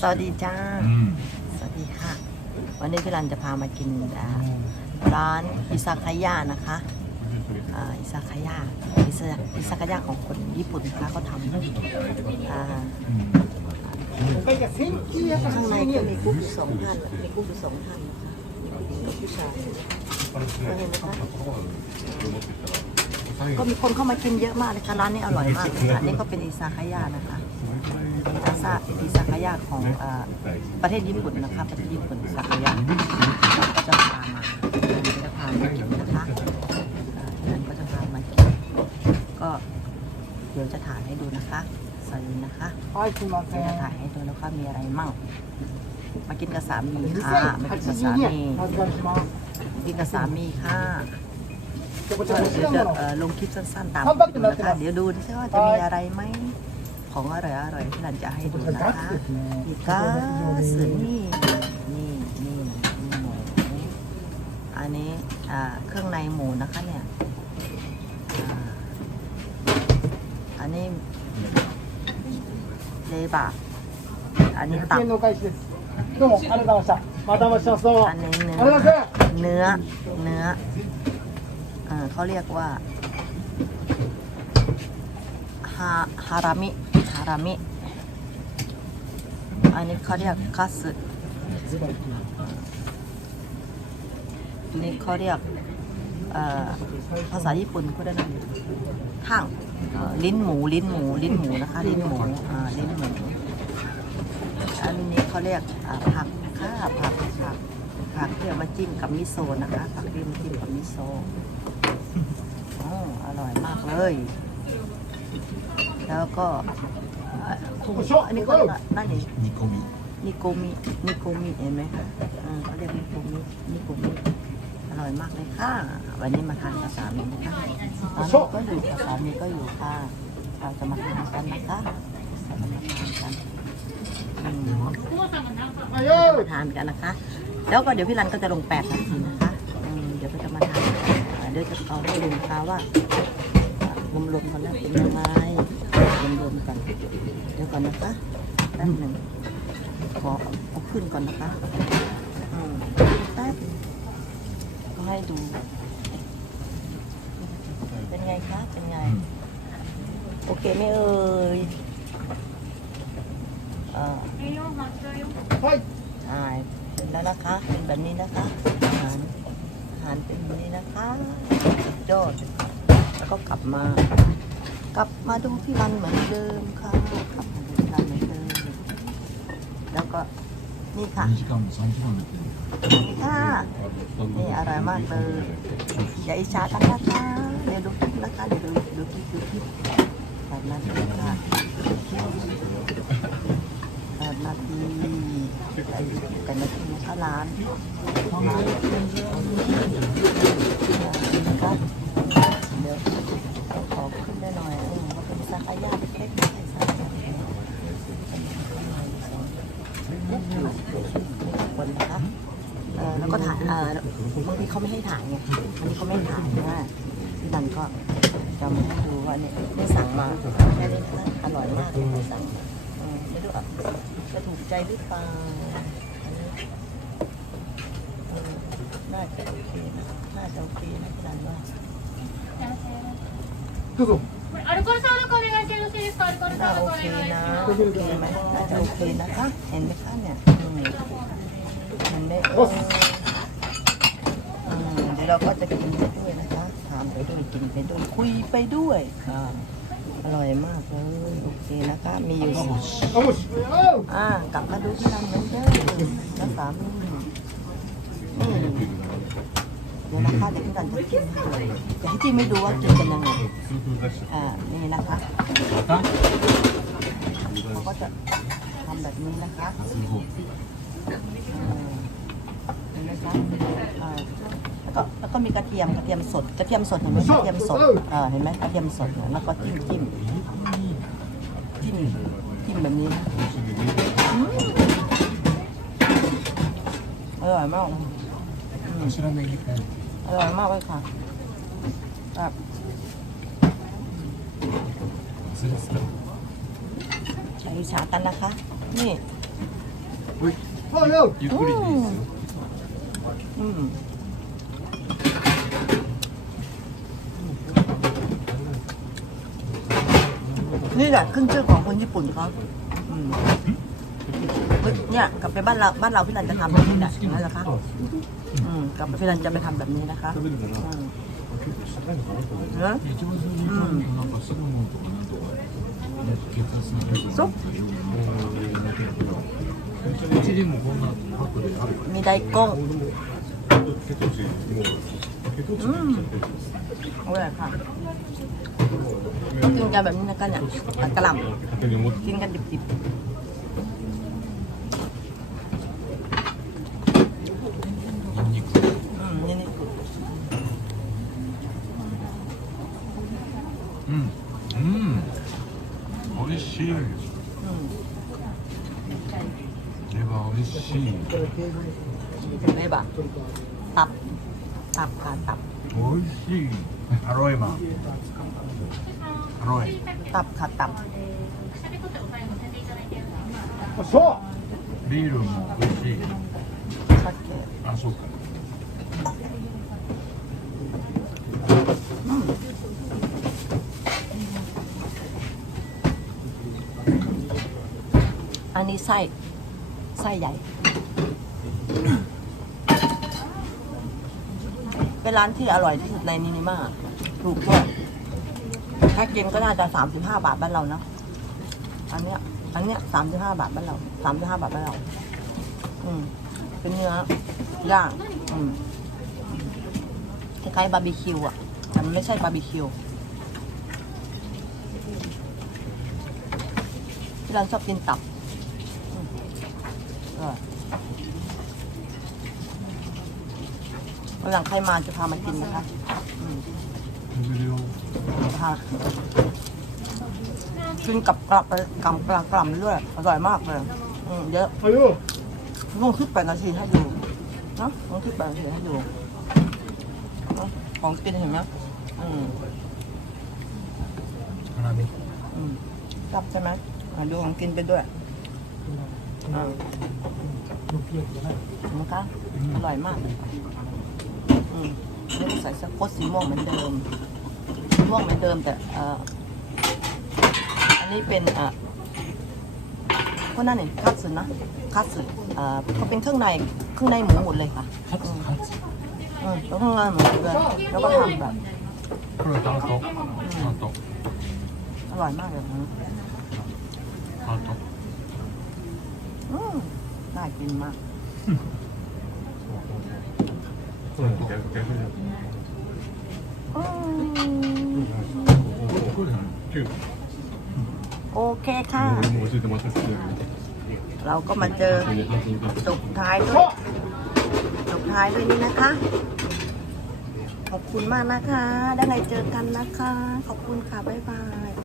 สวัสดีจ้าอืมสวัสดีค่ะ วันนี้พี่รันจะพามากินอ่าร้านอิซากายะนะคะอ่าอิซากายะอิซาอิซากายะของคนญี่ปุ่นนะคะเขาทำอ่าข้างในก็มีกุ๊กอยู่สองท่านมีกุ๊กอยู่สองท่านนะคะกับผู้ชายเห็นไหมคะก็มีคนเข้ามากินเยอะมากเลยค่ะร้านนี้อร่อยมากเลยค่ะอันนี้ก็เป็นอิซากายะนะคะอิ ซาอิสักายะของประเทศญี่ปุ่นนะคะประเทศญี่ปุ่นสักยะก็จะพามาจะพามากินนะคะนั้นก็จะพามากินก็เดี๋ยวจะถ่ายให้ดูนะคะสวัสดีนะคะจะถ่ายให้ดูแล้วก็มีอะไรมั่งมากินกับสามีค่ะมากินกับสามีกินกับสามีค่ะเดี๋ยวจะลงคลิปสั้นๆตามนะคะเดี๋ยวดูที่ว่าจะมีอะไรไหม ของอร่อยอร่อยที่หลานจะให้ดูนะคะอีกาสืนี่นี่นี่หมูอันนี้อ่าเครื่องในหมูนะคะเนี่ยอันนี้เลบะอันนี้ตับอันนี้เนื้อเนื้อเนื้อเขาเรียกว่าฮาฮารามิารามิ อันนี้เขาเรียกคัสึอันนี้เขาเรียกภาษาญี่ปุ่นเขาเรียกอะไรท่างลิ้นหมูลิ้นหมูลิ้นหมูนะคะ ลิ้นหมูอ่าลิ้นหมูอันนี้เขาเรียกผักค่ะผักผักผักที่เอามาจิ้มกับมิโซะนะคะผักที่มาจิ้มกับมิโซะอ๋ออร่อยมากเลย แล้วก็ อ่าอันนี้เขาเรียกว่านั่นเอง 煮込み นิโกมินิโกมิเห็นไหมเออเขาเรียกนิโกมินิโกมิอร่อยมากเลยค่ะ วันนี้มาทานกับสามีนะคะสามีก็อยู่กับสามีก็อยู่ค่ะ เราจะมาทานกันนะคะเราจะมาทานกันอืม はいよ มาทานกันนะคะ แล้วก็เดี๋ยวพี่รันก็จะลงแปดนาทีนะคะอืมเดี๋ยวก็จะมาทานอ่าเดี๋ยวจะเอาให้ดูนะคะว่า รวมๆกันแล้วเป็นยังไงรวมๆกัน เดี๋ยวก่อนนะคะแป๊บหนึ่งขอเอาขึ้นก่อนนะคะอืมแป๊บก็ให้ดู เป็นไงคะ เป็นไง โอเคไหมเอ่ยอ่าはい。อ่าเสร็จแล้วนะคะ เป็นแบบนี้นะคะอาหารอาหารเป็นแบบนี้นะคะสุดยอด แล้วก็กลับมา กลับมาดูพี่รันเหมือนเดิมค่ะ กลับมาดูพี่รันเหมือนเดิม แล้วก็นี่ค่ะ 2時間も3時間もやってる นี่ค่ะ นี่อร่อยมากเลย อย่าอิจฉากันนะคะเดี๋ยวดูคลิปนะคะ เดี๋ยวดูดูคลิปดูคลิปแบบนาทีค่ะแบบนาทีไปดูคลิปกันนาทีนะคะร้านห้องน้ำ อาญาเล็กคนนะคะแล้วก็ถ่ายบางทีเขาไม่ให้ถ่ายไงอันนี้เขาไม่ถ่ายว่ามันก็จะมาดูว่าเนี่ยได้สั่งมาแค่นี้อร่อยมากได้สั่งไม่รู้จะถูกใจหรือเปล่าน่าจะโอเคนะน่าจะโอเคนะขนาดว่า アルコール消毒お願いしてよろしいですかアルコール น่า 消 โอ 毒お เค 願いし นะ ます โอเคไหมน่าจะโอเคนะคะ เห็นไหมคะเนี่ยอืมเห็นไหมเอออืมเดี๋ยวเราก็จะกินไปด้วยนะคะทานไปด้วยกินไปด้วยคุยไปด้วยอ่าอร่อยมากเลยโอเคนะคะ มีอยู่ あ、もし。あ อ่ากลับมาดูที่ร้านเหมือนเดิมแล้วสามีนี่เ ดูนะคะเดี๋ยวพี่กันจะจิ้จะให้จิ้มไม่ดูว่ากิเป็นยังไงอ่านี่นะคะเขาก็จะทำแบบนี้นะคะนะคะแล้วก็แล้วก็มีกระเทียมกระเทียมสดกระเทียมสดเห็นไหมกระเทียมสดเออเห็นไหมกระเทียมสดแล้วก็จิ้มจิ้มจิ้มจิ้มแบบนี้อร่อยมาก อืม 頭ネギ อร่อยมากเลยค่ะแบบ 忘れてた ใช้ชากันนะคะ นี่ ゆっくりでいいですよ。 อืมนี่แหละขึ้นชื่อของคนญี่ปุ่นเขาอืม เนี่ยกลับไปบ้านเราบ้านเราพี่นันจะทำแบบนี้นะนหละคะอืมกลับไปพี่นันจะไปทำแบบนี้นะคะอืม 응? 쏙? มีไดโก้อืมอร่อยค่ะกินกันแบบนี้นะกันเนี่ยกระหล่ำกินกันดิบๆ しい、うん、レバー美味しい。レバータッタッパータッ美味しい。アロエマアロエタッカタッそうビールも美味しい。あそうか อันนี้ไส้ไส้ใหญ่ เป็นร้านที่อร่อยที่สุดในนินิมาถูกด้วยถ้ากินก็น่าจะสามสิบห้าบาทบ้านเราเนาะอันเนี้ย อันเนี้ยสามสิบห้าบาทบ้านเราสามสิบห้าบาทบ้านเรา อืม เป็นเนื้อย่างอืมคล้ายๆบาร์บีคิวอะแต่มันไม่ใช่บาร์บีคิวที่เราชอบกินตับ วันหลังใครมาจะพามากินนะคะพากินกับกลับไปกลับกลางกลับเรื่อยอร่อยมากเลยอืมเยอะลงคลิปแปดนาทีให้ดูเนาะลงคลิปแปดนาทีให้ดูของกินเห็นไหมอืมอะไรนี่อืมจับใช่ไหมดูของกินไปด้วย ลูกเพียบเลยนะคะอร่อยมากอืมแล้วก็ใส่สโคตสีม่วงเหมือนเดิมสีม่วงเหมือนเดิมแต่อ่อันนี้เป็นอะพวกนั้นเนี่ยคัตสึนะคัตสึอ่าเขาเป็นเครื่องในเครื่องในหมูหมดเลยค่ะคัตสึคัตสึอืมแล้วเครื่องในหมูเลยแล้วก็ทำแบบอร่อยมากเลยนะ กินมากโอเคค่ะ เราก็มาเจอสุดท้ายด้วยสุดท้ายด้วยนี่นะคะ ขอบคุณมากนะคะ ได้ไหนเจอกันนะคะ ขอบคุณค่ะ บ๊ายบาย